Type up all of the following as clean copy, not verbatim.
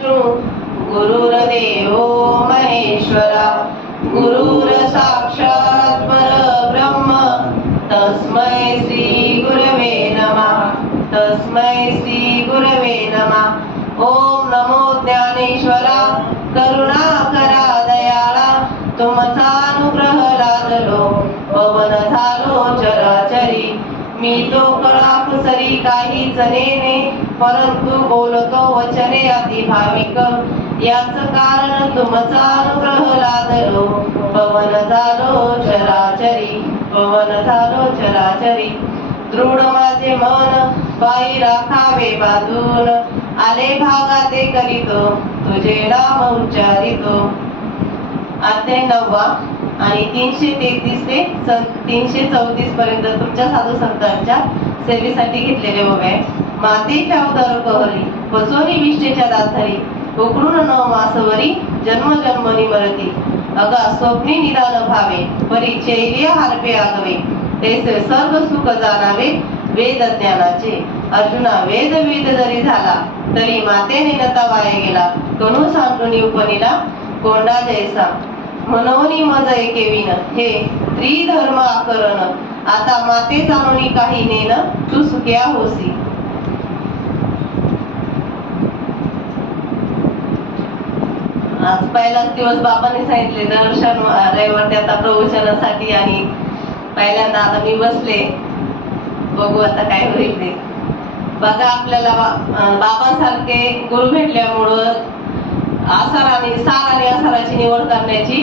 विष्णु गुरुर्देवो महेश्वरा गुरुर् साक्षात् परब्रह्म तस्मै श्री गुरवे नमः तस्मै श्री गुरवे नमः। ओम नमो ज्ञानेश्वरा करुणाकरा दयाळा तुमचा अनुग्रह लादलो पवन झालो चराचरी मी तो कळाकुसरी काहीच नेने परंतु बोलतो वचने अति भाविक याच कारण तुमचा अनुग्रह लादलो पवन झालो चराचरी पवन झालो चराचरी। दृढ माझे मन पायी राखावे बांधून आले भागाते करीतो तुझे नाम उच्चारितो। अध्याय 9 आणि 333 ते 334 पर्यंत तुमच्या साधू संतांच्या सेवेसाठी घेतलेले उभे। मातेच्या उदर कहली बसोनी विष्ठेच्या दातरी उकडून न मासवरी जन्म जन्मनी मरती अगा स्वप्नी निदान भावे परिचय हारपे आगवे तेसे सर्व सुख जाणावे वेद ज्ञानाचे। अर्जुना वेद जरी झाला तरी मातेने नता वाया गेला कणू सांडून उपनीला कोंडा जैसा मनोनी मज एकेविन हे त्रिधर्म आकरण आता माते जाणून काही नेन तू सुख्या होसी। आज पहिलाच दिवस बाबांनी सांगितले दर्शन रविवार त्या प्रवचनासाठी आणि पहिल्यांदा आता मी बसले बघू आता काय होईल ते। बघा आपल्याला बाबांसारखे गुरु भेटल्यामुळं आसार आणि सार आणि आसाराची निवड करण्याची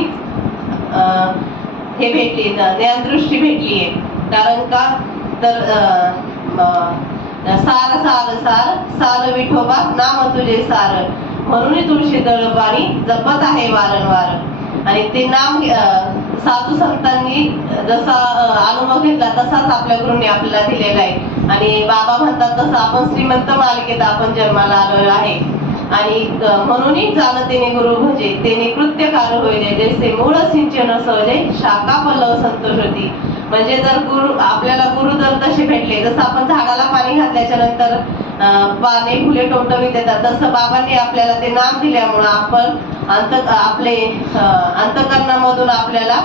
हे भेटली ज्ञानदृष्टी भेटली आहे। कारण का तर सार सार सार सार विठोबा नाम तुझे सार म्हणून तुळशी दळपाणी जपत आहे वारंवार। आणि ते नाम साधू संतांनी जसा अनुभव घेतला तसाच आपल्या गुरूंनी आपल्याला दिलेला आहे। आणि बाबा म्हणतात तसं आपण श्रीमंत मालिकेत आपण जन्माला आलेलो आहे आणि म्हणून जाणतेने गुरु भजे तेने कृत्य कार्य होईल जैसे मूळ सिंचन सहजे शाखा पल्लव संतोष होती। म्हणजे जर गुरु आपल्याला गुरु जर तसे भेटले जसं आपण झाडाला पाणी घातल्याच्या नंतर पाने फुले टवटवीत येतात तसं बाबांनी आपल्याला ते नाम दिल्यामुळे आपण आपले अंतकरणामधून आपल्याला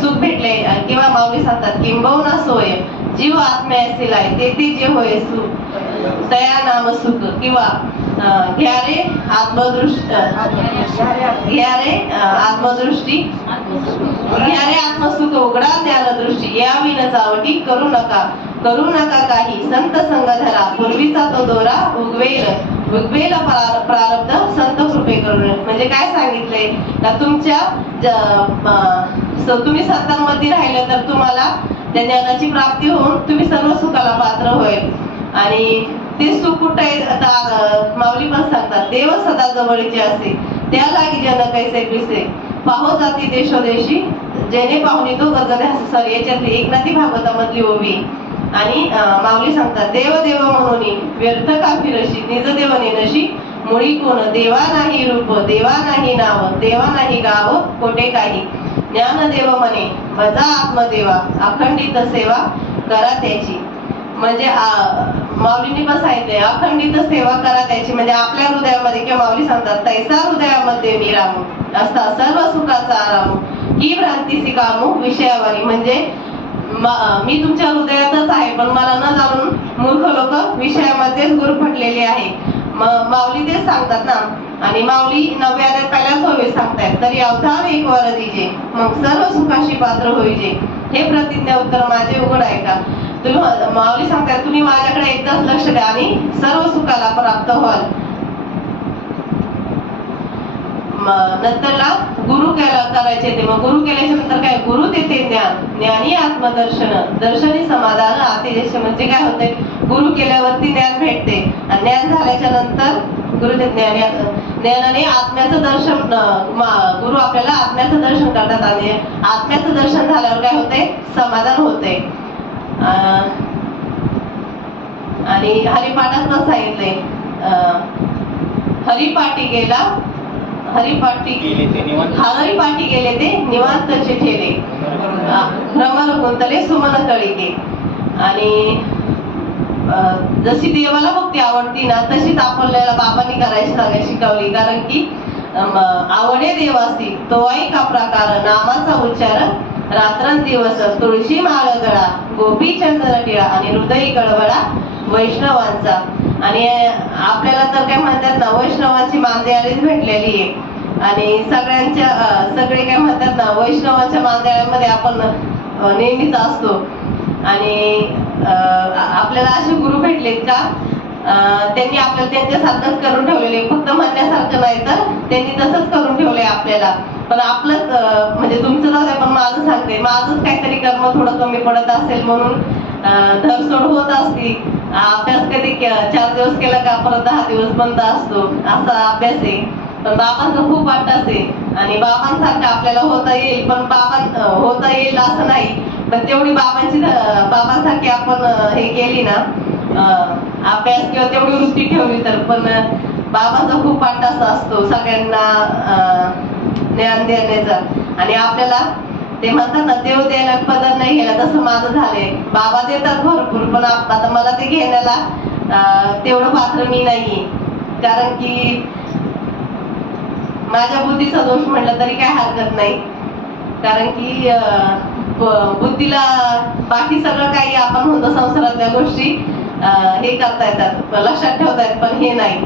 सुख भेटले किंवा माऊली सांगतात किंबहुना सोय जीव आत्मे असतील आहे ते जे होय सुख तया नाम सुख किंवा घ्या रे आत्मदृष्टी घ्या रे आत्मसुख उघडा ज्ञानदृष्टी या विन चावटी करू नका काही संत संग धरा पूर्वीचा तो दोरा उगवेल प्रारब्ध संत कृपे करून। म्हणजे काय सांगितलंय का तुमच्या तुम्ही संतांमध्ये राहिलं तर तुम्हाला त्या ज्ञानाची प्राप्ती होऊन तुम्ही सर्व सुखाला पात्र होईल। आणि ते सुख कुठे माऊली पण सांगतात देव सदा जवळचे असे त्या लागी जन कैसे पिसे पाहो जाती देशोदेशी जेणे पाहुणी तो गगन सर याच्यातली एकनाथी भागवतामधली ओवी। आणि माऊली सांगतात देव देव म्हणून व्यर्थ का फिरशी निज देव नेनशी मुळी कोण देवा नाही रूप देवा नाही नाव देवा नाही गाव कोठे काही ज्ञानदेव म्हणे भजा आत्मदेवा अखंडित सेवा करा त्याची। म्हणजे माऊलींनी पण सांगितले अखंडित सेवा करा त्याची म्हणजे आपल्या हृदयामध्ये किंवा माऊली सांगतात तैसा हृदयामध्ये मी रामू असता सर्व सुखाचा आरामू ही भ्रांती सिकामू विषयावारी। म्हणजे मी तुमच्या हृदयातच आहे पण मला न जाणून मूर्ख लोक विषयामध्येच गुरफटलेले आहे। माऊली तेच सांगतात ना। आणि माऊली 9व्या अध्यायात पहिल्याच होईल सांगतायत तरी अवधान एक वर दिजे मग सर्व सुखाशी पात्र होईजे हे प्रतिज्ञा उत्तर माझे उघड आहे का। तुम्ही माऊली सांगताय तुम्ही माझ्याकडे एकदाच लक्ष द्या आणि सर्व सुखाला प्राप्त व्हाल। नंतरला गुरु करायचे ते मग गुरु केल्याच्या नंतर काय गुरु देते ज्ञानी आत्मदर्शन दर्शनी समाधान आतिदेश। म्हणजे काय होते गुरु केल्यावरती ज्ञान भेटते आणि ज्ञान झाल्याच्या नंतर गुरु ज्ञानाने आत्म्याचं दर्शन गुरु आपल्याला आत्म्याचं दर्शन करतात आणि आत्म्याचं दर्शन झाल्यावर काय होते समाधान होते। आणि हरिपाठात पण सांगितलंय हरिपाठी गेले ते निवांतचे ठेले भ्रमर गुंतले सुमन तळिके। आणि जशी देवाला भक्ती आवडती ना तशीच आपल्याला बाबांनी करायची शिकवली. कारण की आवडे देवासी तो ऐका प्रकार नामाचा उच्चार रात्रंदिवस तुळशी माळ गळा गोपी चंद्र टिळा आणि हृदय गळबळा वैष्णवांचा. आणि आपल्याला तर काय म्हणतात ना वैष्णवांची मांदियाळीच भेटलेली आहे. आणि सगळे काय म्हणतात ना वैष्णवांच्या मांदियाळ्यामध्ये आपण नेहमीच असतो. आणि आपल्याला असे गुरु भेटलेत का त्यांनी आपल्याला त्यांच्यासारखंच करून ठेवलेले, फक्त म्हणण्यासारखं नाही तर त्यांनी तसंच करून ठेवलंय आपल्याला. पण आपलंच म्हणजे तुमचं जाऊ पण माझं सांगते, माझंच काहीतरी कर्म थोडं कमी पडत असेल म्हणून धरसोड होत असती. अभ्यास कधी 4 दिवस केला का परत 10 दिवस बंद असतो, असा अभ्यास आहे. पण बाबांचं खूप वाटत असेल आणि बाबांसारखं आपल्याला होता येईल, पण होता येईल असं नाही. पण तेवढी बाबांसारखी आपण हे केली ना अभ्यास किंवा तेवढी वृत्ती ठेवली तर पण बाबांचा खूप वाटासा असतो सगळ्यांना ज्ञान देण्याचा. आणि आपल्याला ते म्हणतात ना देव द्यायला पदर नाही गेला, तसं माझं झालंय. बाबा देतात भरपूर पण आता मला ते घेण्याला तेवढं पात्र मी नाहीये. कारण की माझ्या बुद्धीचा दोष म्हटलं तरी काय हरकत नाही. कारण की बुद्धीला बाकी सगळं काही आपण म्हणतो संसारातल्या गोष्टी हे करता येतात, लक्षात ठेवता येतात, पण हे नाही.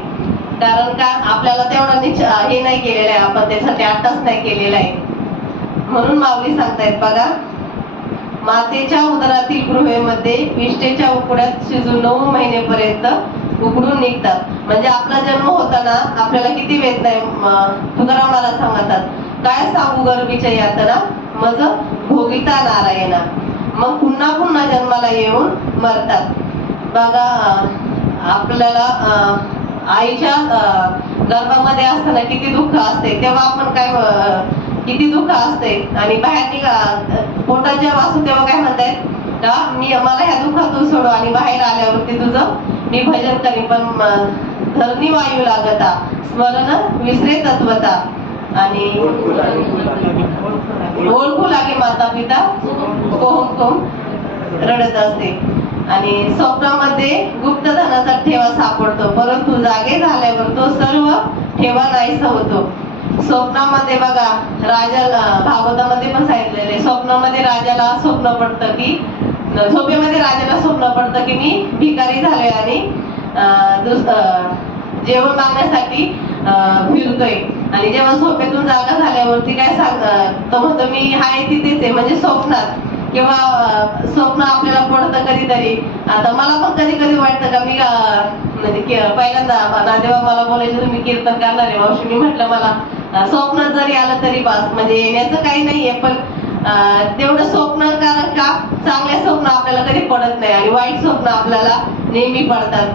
कारण का आपल्याला तेवढा हे नाही केलेलं आहे, आपण त्यासाठी अट्टाच नाही केलेला आहे. म्हणून माऊली सांगतायत बघा, मातेच्या उदरातील गृहेमध्ये विष्ठेच्या उकड्यात शिजून 9 महिनेपर्यंत उकडून निघतात. म्हणजे आपला जन्म होताना आपल्याला किती वेदना आहे. तुकाराम महाराज सांगतात, काय सांगू गर्भीच्या यातना मज भोगिता नारायणा. मग पुन्हा पुन्हा जन्माला येऊन मरतात. बघा आपल्याला आईच्या गर्भामध्ये असताना किती दुःख असते, तेव्हा आपण काय किती दुःख असते. आणि बाहेर पोटाच्या वाचून तेव्हा काय म्हणतायत का मला ह्या दुःखातून सोडव आणि बाहेर आल्यावरती तुझं मी भजन करीन. पण धरणी वायू लागता स्मरण विसरे तत्वता आणि ओळखू लागे माता पिता कोहम कोहम रडत असते. आणि स्वप्नामध्ये गुप्त धनाचा ठेवा सापडतो, परंतु जागे झाल्यावर तो सर्व ठेवा नाहीसा होतो. स्वप्नामध्ये बघा राजाला भागवतामध्ये पण सांगितलेले, स्वप्नामध्ये राजाला स्वप्न पडतं की झोपेमध्ये राजाला स्वप्न पडतं की मी भिकारी झालोय आणि जेवण मागण्यासाठी फिरतोय. आणि जेव्हा झोपेतून जागा झाल्यावरती काय तो म्हणतो मी हाय तिथेच आहे. म्हणजे स्वप्नात किंवा स्वप्न आपल्याला पडतं कधीतरी. आता मला पण कधी कधी वाटतं का मी म्हणजे पहिल्यांदा नादेवा मला बोलायचं तुम्ही कीर्तन करणार आहे मावशी. मी म्हटलं मला स्वप्नात जरी आलं तरी बस, म्हणजे येण्याचं काही नाहीये. पण तेवढं स्वप्न कारण का चांगल्या स्वप्न आपल्याला कधी पडत नाही आणि वाईट स्वप्न आपल्याला नेहमी पडतात.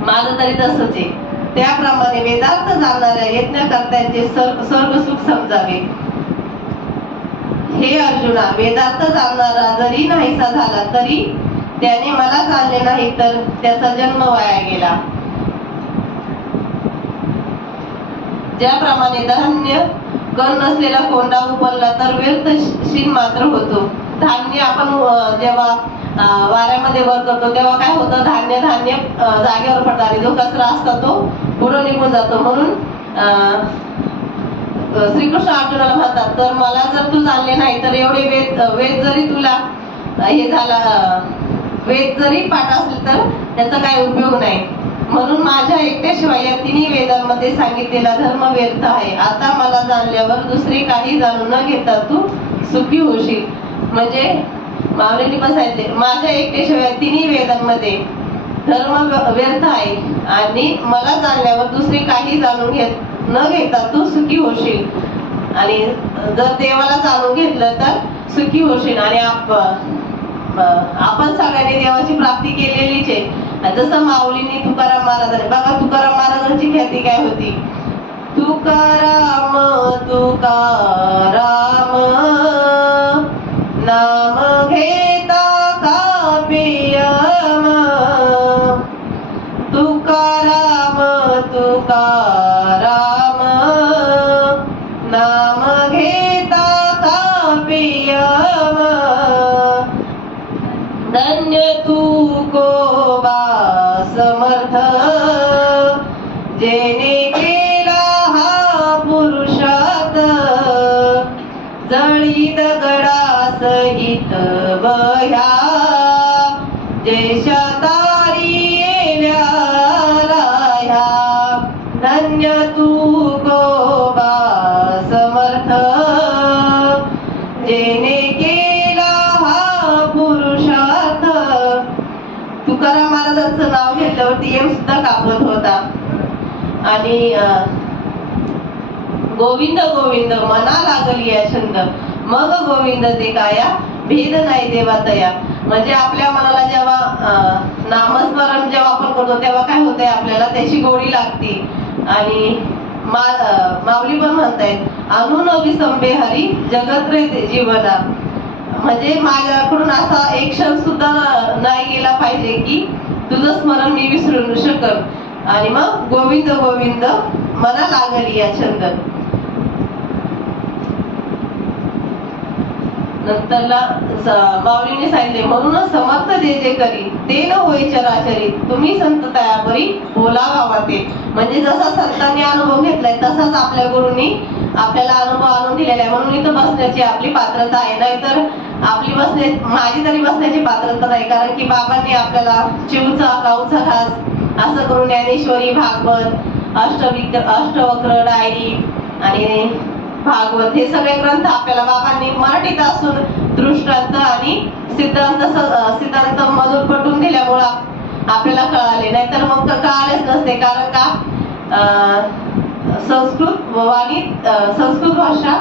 माझं तरी तसंच आहे. त्याप्रमाणे वेदार्थ जाणणाऱ्या यज्ञकर्त्यांचे स्वर्ग सुख समजावे. हे अर्जुना, वेदार्थ जाणणारा जरी नाहीसा झाला तरी त्याने मला जाणले नाही तर त्याचा जन्म वाया गेला. ज्याप्रमाणे धान्य कण नसलेला कोंडा उपरला तर व्यर्थ शीन मात्र होतो. धान्य आपण जेव्हा वाऱ्यामध्ये वर करतो तेव्हा काय होतं, धान्य जागेवर पडतं आणि जो कचरा असतो तो पुढे निघून जातो. म्हणून श्रीकृष्ण अर्जुनाला म्हणतात, तर मला जर तू जाणले नाही तर एवढे वेद जरी तुला हे झाला, वेद जरी पाठ असले तर त्याचा काय उपयोग नाही. म्हणून माझ्या एकट्याशिवाय या 3 वेदांमध्ये सांगितलेला धर्म व्यर्थ आहे. आता मला जाणल्यावर दुसरे काही जाणून न घेता तू सुखी होशील. म्हणजे माऊलींनी पण सांगितले, माझ्या एकट्याशिवाय 3 वेदांमध्ये धर्म व्यर्थ आहे आणि मला जाणल्यावर दुसरे काही जाणून न घेता तू सुखी होशील. आणि जर देवाला जाणून घेतलं तर सुखी होशील. आणि आपण सगळ्यांनी देवाची प्राप्ती केलेलीच आहे. जसं माऊलींनी तुकाराम महाराजांनी बघा, तुकाराम महाराजांची ख्याती काय होती. तुकाराम तुकाराम नाम घेता का पियम. तुकाराम तुकाराम नाम घेता का पियम. धन्य तू को बा जेने केला हा पुरुषार्थ जळी दगडा सहित बह्या जैशा तारी येल्याला ह्या धन्य तू गोबा समर्थ जेने केला हा पुरुषार्थ. तुकाराम महाराजांचं नाव घेतल्यावरती एम सुद्धा कापत होता. आणि गोविंद गोविंद मना लागली या छंद मग गोविंद ते काया भेद नाही देवा तया. म्हणजे आपल्या मनाला जेव्हा नामस्मरण जेव्हा आपण करतो तेव्हा काय होतंय, आपल्याला त्याची गोडी लागते. आणि माऊली पण म्हणतायत अनुन विसंबे हरी जगत रे जीवना. म्हणजे माझ्याकडून असा एक क्षण सुद्धा नाही गेला पाहिजे की तुझं स्मरण मी विसरू शकल. आणि मग गोविंद गोविंद मना लागली या छंद. नंतरला माऊलीने सांगितले म्हणूनच समर्थ जे जे करी ते न होई चराचरी तुम्ही संत तयापरी बोलावा वाटे. म्हणजे जसा संतांनी अनुभव घेतलाय तसाच आपल्या गुरूंनी आपल्याला अनुभव आणून दिलेला आहे. म्हणून इथं बसण्याची आपली पात्रता आहे. नाहीतर आपली माझी तरी बसण्याची पात्रता नाही. कारण की बाबांनी आपल्याला चिवचा काऊचा घास असं करून ज्ञानेश्वरी भागवत अष्टवक्र डायरी आणि भागवत हे सगळे ग्रंथ आपल्याला बाबांनी मराठीत असून दृष्टांत आणि सिद्धांत मधून पटवून दिल्यामुळं आपल्याला कळाले. नाहीतर मग कळालेच नसते. कारण का संस्कृत भाषा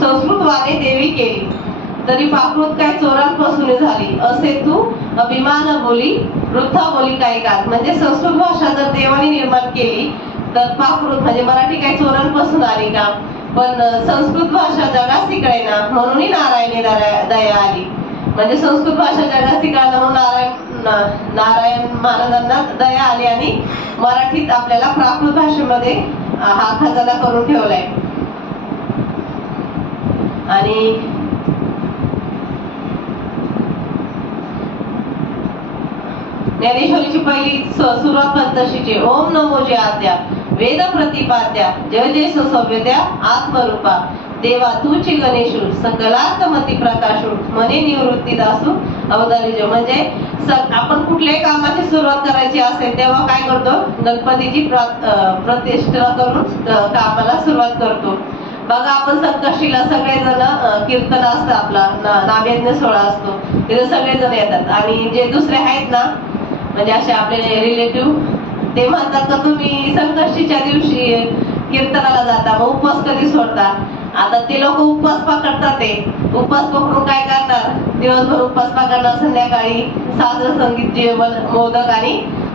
संस्कृत वाणी देवी केली तरी पाकृत काय चोरांपासून झाली असे तू अभिमान बोली वृथा बोली काय का. म्हणजे संस्कृत भाषा जर देवाने निर्माण केली तर पाकृत म्हणजे मराठी काय चोरांपासून आली का. पण संस्कृत भाषा जगासी कळेना म्हणूनही नारायणी दया आली. म्हणजे संस्कृत भाषा जगासी कळेना म्हणून नारायण महाराजांना दया आली आणि मराठीत आपल्याला प्राकृत भाषेमध्ये हा खजाना करून ठेवलाय. आणि ज्ञानेश्वरीची पहिली सुरुवात पण तशीची ओम नमो जे आद्या वेद प्रतिपाद्या जय जय सव्यत्या आत्मरूपा देवा तूची गणेशू सकलात्मती प्रकाशू मने निवृत्ती दासू अवतारी. म्हणजे आपण कुठल्याही कामाची सुरुवात करायची असेल तेव्हा काय करतो, गणपतीची प्रतिष्ठा करून कामाला सुरुवात करतो. बघा आपण संकष्टीला सगळेजण कीर्तन असतं, आपला नामयज्ञ सोहळा असतो, तिथे सगळेजण येतात. आणि जे दुसरे आहेत ना म्हणजे असे आपले रिलेटिव्ह ते म्हणतात का तुम्ही संकष्टीच्या दिवशी कीर्तनाला जाता मग उपवास कधी सोडता. आता ते लोक उपवास पकडतात. ते उपवास पकडून काय करतात, दिवसभर उपवास पकडणार, संध्याकाळी साजरं संगीत जेवण मोदक आणि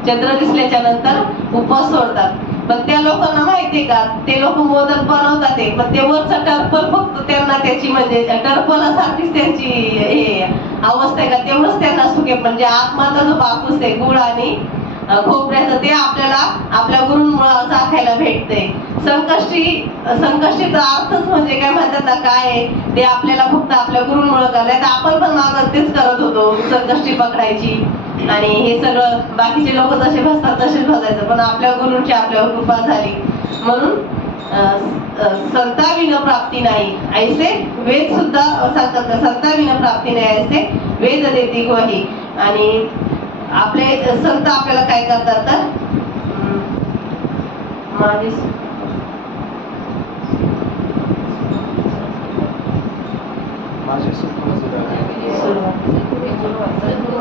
चंद्र दिसल्याच्या नंतर उपवास सोडतात. पण त्या लोकांना माहितीये का ते लोक मोदक बनवतात पण ते वरचा टर्पल फक्त त्यांना त्याची म्हणजे टर्पलासारखीच त्यांची हे अवस्था आहे का तेवढंच त्यांना सुखे. म्हणजे आत्माचा जो बापूस आहे गुळ आणि खोबऱ्याचं ते आपल्याला आपल्या गुरूंमुळे चाखायला भेटते. संकष्टीचा अर्थच म्हणजे काय म्हणतात ना काय ते आपल्याला फक्त आपल्या गुरूंमुळे करायला. आपण पण मागं तेच करत होतो, संकष्टी पकडायची आणि हे सगळं बाकीचे लोक जसे बसतात तसेच बसायचं. पण आपल्या गुरूंची आपल्यावर कृपा झाली म्हणून संताविन प्राप्ती नाही ऐसे वेद सुद्धा सांगतात. संताविन प्राप्ती नाही ऐसे वेद देती ग्वाही. आणि आपले संत आपल्याला काय करतात तर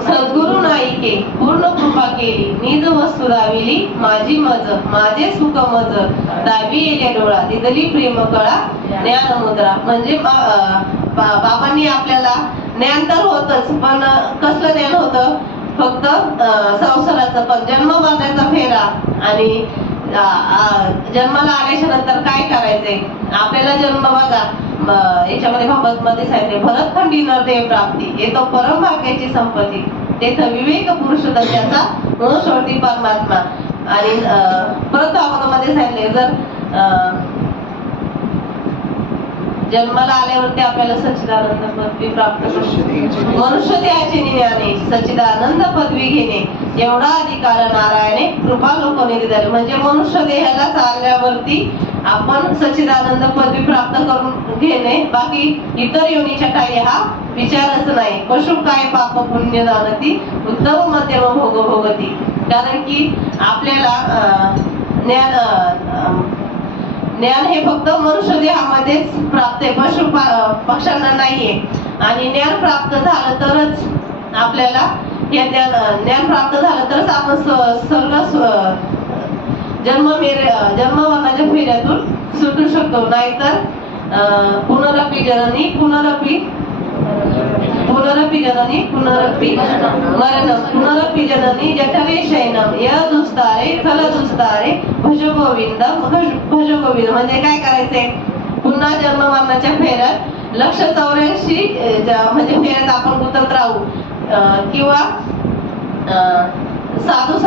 सद्गुरु नाईके पूर्ण कृपा केली निज वस्तू दाविली माझी मज माझे सुख मज दावी येल्या डोळा दिदली प्रेम कळा ज्ञान मुद्रा. म्हणजे बाबांनी आपल्याला ज्ञान तर होतच पण कसलं ज्ञान होतं, फक्त संसाराचं पण जन्म मरण्याचा फेरा आणि जन्माला आल्याच्या नंतर काय करायचंय आपल्याला. जन्म बघा याच्यामध्ये भागवत मध्ये सांगितले भरतखंडी नरदेव प्राप्ती येतो परम भाग्याची संपत्ती तेथं विवेक पुरुष त्याचा मनोशोधी परमात्मा. आणि परत भागवतामध्ये सांगितले जर जन्माला आल्यावरती आपल्याला सच्चिदानंद पदवी प्राप्त मनुष्य त्याचे ज्ञाने सच्चिदानंद पदवी घेणे एवढा अधिकार नारायणे कृपा लोकांनी दिली. म्हणजे मनुष्य देहाला चालल्यावरती आपण सच्चिदानंद पदवी प्राप्त करून घेणे, बाकी इतर योनीच्या काही हा विचारच नाही. पशु काय पाप पुण्य जाणती उत्तम मध्यम भोग भोगती. कारण की आपल्याला ज्ञान हे फक्त मनुष्य देहामध्येच प्राप्त आहे, पशु पक्ष्यांना नाहीये. आणि ज्ञान प्राप्त झालं तरच आपल्याला हे ज्ञान प्राप्त झालं तरच आपण सर्व जन्म मरणाच्या फेऱ्यातून सुटू शकतो. नाहीतर पुनरपि जननी पुनरपि जननी पुनरपि मरणम पुनरपि जननी जठरे शयनम यदुस्तारे खलदुस्तारे भज गोविंदम भज गोविंद. म्हणजे काय करायचंय, पुन्हा जन्म मरणाच्या फेऱ्यात 184 म्हणजे फेऱ्यात आपण गुंतत राहू. किंवा साधू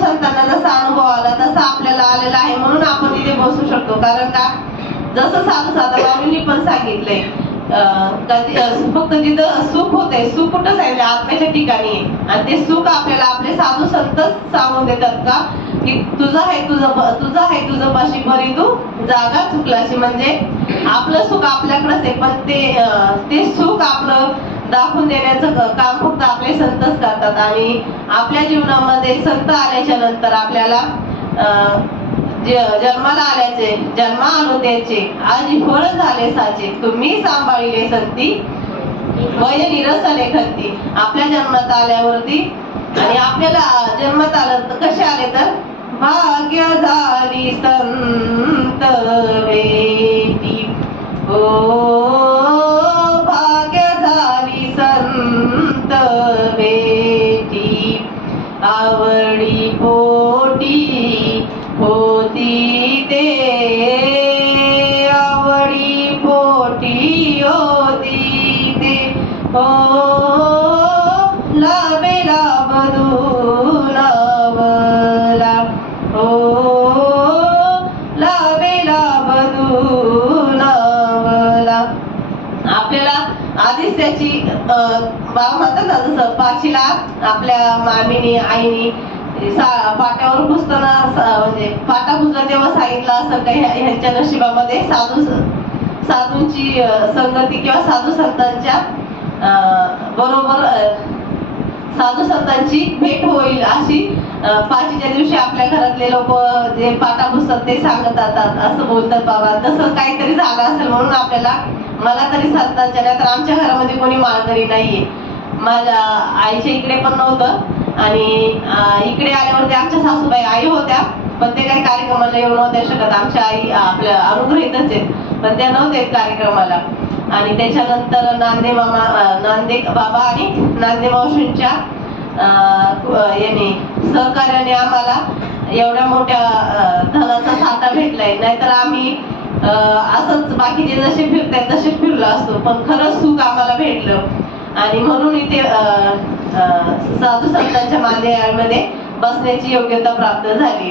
संतांना जसा अनुभव आला तसा आपल्याला आलेला आहे, म्हणून आपण तिथे बसू शकतो. कारण का, जसं साधू माऊलींनी पण सांगितलंय, फक्त जिथं सुख होते, सुख कुठंच आहे, आत्म्याच्या ठिकाणी आहे. आणि ते सुख आपल्याला आपले साधू संतच सांगून देतात का, की तुझं आहे तुझं पाशी बरी तू जागा चुकलाशी. म्हणजे आपलं सुख आपल्याकडेच आहे, पण ते सुख आपलं दाखवून देण्याचं काम फक्त आपले संतच करतात. आणि आपल्या जीवनामध्ये संत आल्याच्या नंतर आपल्याला जन्माला आल्याचे जन्मा आणून द्यायचे आज फळ झाले साचे तुम्ही सांभाळले संती वय निरसले खंती. आपल्या जन्मात आल्यावरती आणि आपल्याला जन्मात आलं तर कसे आले तर भाग्य झाली संत वेटी ओ भाग्य झाली संत बेटी आवडी पोटी होती ते आवडी पोटी होती ते हो लाभेला बधू लावला हो लाभेला बधू लावला. आपल्याला आधीच त्याची बाबा म्हणतात ना, जसं पाचीला आपल्या मामीनी आईनी पाट्यावर पुसताना म्हणजे पाटा पुसला तेव्हा सांगितलं असं काही ह्यांच्या नशिबामध्ये साधूंची संगती किंवा साधू संतांच्या बरोबर साधू संतांची भेट होईल अशी पाचीच्या दिवशी आपल्या घरातले लोक जे पाटा पुसतात ते सांगत असतात असं बोलतात बाबा. तसं काहीतरी झालं असेल म्हणून आपल्याला, मला तरी संतांच्या, नाही तर आमच्या घरामध्ये कोणी माळकरी नाहीये. माझ्या आईच्या इकडे पण नव्हतं आणि इकडे आल्यावरती आमच्या सासूबाई आई होत्या, पण ते काही कार्यक्रमाला येऊ नव्हत्या शकत. आमच्या आई आपल्या अनुग्रहीतच आहेत, पण त्या नव्हत्या कार्यक्रमाला. आणि त्याच्यानंतर नांदे बाबा आणि नांदे मावशींच्या सहकार्याने आम्हाला एवढ्या मोठ्या धनाचा साठा भेटलाय. नाहीतर आम्ही असंच बाकीचे जसे फिरतायत तसे फिरलो असतो, पण खरंच सुख आम्हाला भेटलं. आणि म्हणून इथे साधू संतांच्या मांदियामध्ये बसण्याची योग्यता प्राप्त झाली.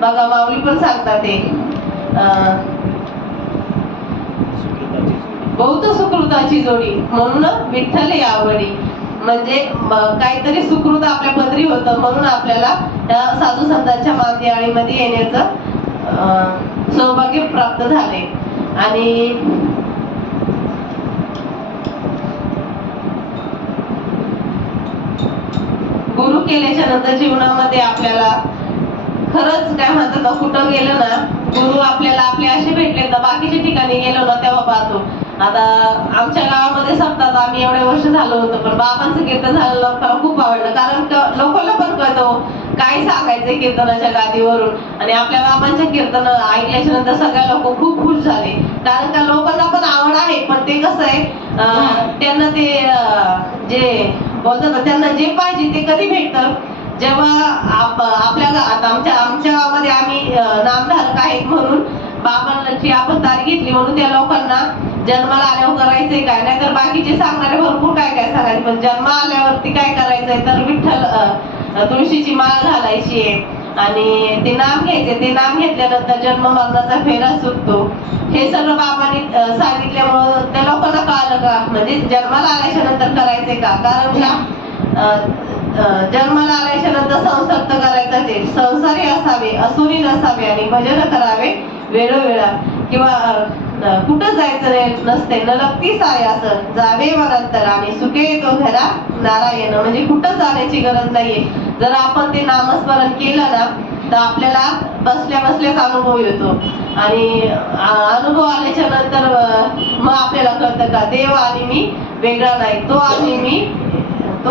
बघा माऊली पण सांगतात ते बहुत सुकृताची जोडी म्हणून विठ्ठल आवडी. म्हणजे काहीतरी सुकृत आपल्या पदरी होतं म्हणून आपल्याला त्या साधू संतांच्या मांदियाळीमध्ये येण्याचं सौभाग्य प्राप्त झाले. आणि गुरु केल्याच्या नंतर जीवनामध्ये आपल्याला खरंच काय म्हणतात ना, कुठं गेलं ना गुरु आपल्याला आपले असे भेटले तर बाकीच्या ठिकाणी गेलो ना तेव्हा पाहतो. आता आमच्या गावामध्ये सप्ताह आम्ही एवढे वर्ष झालो होतो, पण बाबांचं कीर्तन झालं लोकांना खूप आवडलं. कारण लोकांना पण कळतो काय सांगायचं कीर्तनाच्या गादीवरून. आणि आपल्या बाबांच्या कीर्तन ऐकल्याच्या नंतर सगळ्या लोक खूप खुश झाले. कारण का लोकांना पण आवड आहे, पण ते कसं आहे त्यांना ते जे बोलतात त्यांना जे पाहिजे ते कधी भेटतं जेव्हा आपल्या आता आमच्या गावामध्ये आम्ही नामधारक आहेत म्हणून बाबांची आपण तारीख घेतली म्हणून त्या लोकांना जन्माला आल्यावर करायचंय काय, नाहीतर बाकीचे सांगणारे भरपूर काय काय सांगायचे, पण जन्म आल्यावरती काय करायचंय तर विठ्ठल तुळशीची माळ घालायची आहे आणि ते नाम घ्यायचे. ते नाम घेतल्यानंतर जन्म मरणाचा फेरा सुटतो. हे सगळं बाबांनी सांगितल्यामुळं त्या लोकांना कळालं का म्हणजे जन्माला आल्याच्या नंतर करायचंय का. कारण का जन्माला आल्याच्या नंतर संसार तर करायचाच आहे, संसारी असावे असुरी नसावे आणि भजन करावे वेळोवेळा. किंवा कुठं जायचं नसते न लपती सारे असं जावे वनांतर आणि सुखे येतो घरा नारायण. म्हणजे कुठं जाण्याची गरज नाहीये. जर आपण ते नामस्मरण केलं ना तर आपल्याला बसल्या बसल्याच अनुभव येतो. आणि अनुभव आल्याच्या नंतर मग आपल्याला कळतं का देव आणि मी वेगळा नाही, तो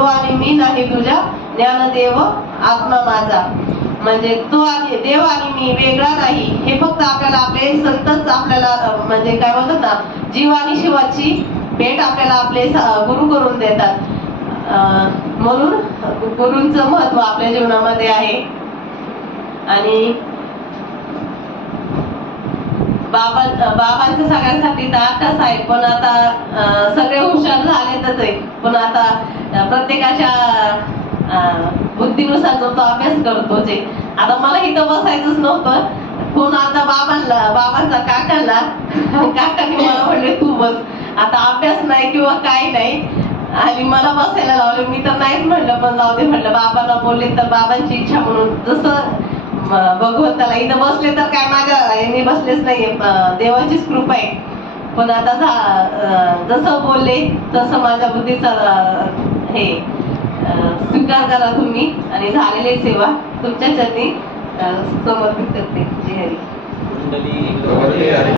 आणि मी नाही तुझ्या ज्ञानदेव आत्मा माझा. म्हणजे तो आणि देव आणि मी वेगळा नाही हे फक्त आपल्याला आपले संतच आपल्याला म्हणजे काय बोलतात ना, जीव आणि शिवाची भेट आपल्याला आपले गुरु करून देतात. म्हणून गुरूंचं महत्व आपल्या जीवनामध्ये आहे. आणि बाबांचं सगळ्यांसाठी तर आताच आहे, पण आता सगळे हुशार झालेतच आहे. पण आता प्रत्येकाच्या बुद्धीनुसार जो तो अभ्यास करतोच आहे. आता मला इथं बसायचंच नव्हतं, पण आता बाबांचा काकांनी मला म्हणले तू बस. आता अभ्यास नाही किंवा काय नाही आणि मला बसायला लावले. मी तर नाहीच म्हणलं, पण जाऊ दे म्हणलं. बाबांना बोलले तर बाबांची इच्छा म्हणून जसं भगवंताला इथं बसले तर काय माझ्या यांनी बसलेच नाहीये, देवाचीच कृपा आहे. पण आता जसं बोलले तसं माझ्या बुद्धीचा हे स्वीकार करा तुम्ही आणि झालेली सेवा तुमच्या चरणी समर्पित करते. जय हरी.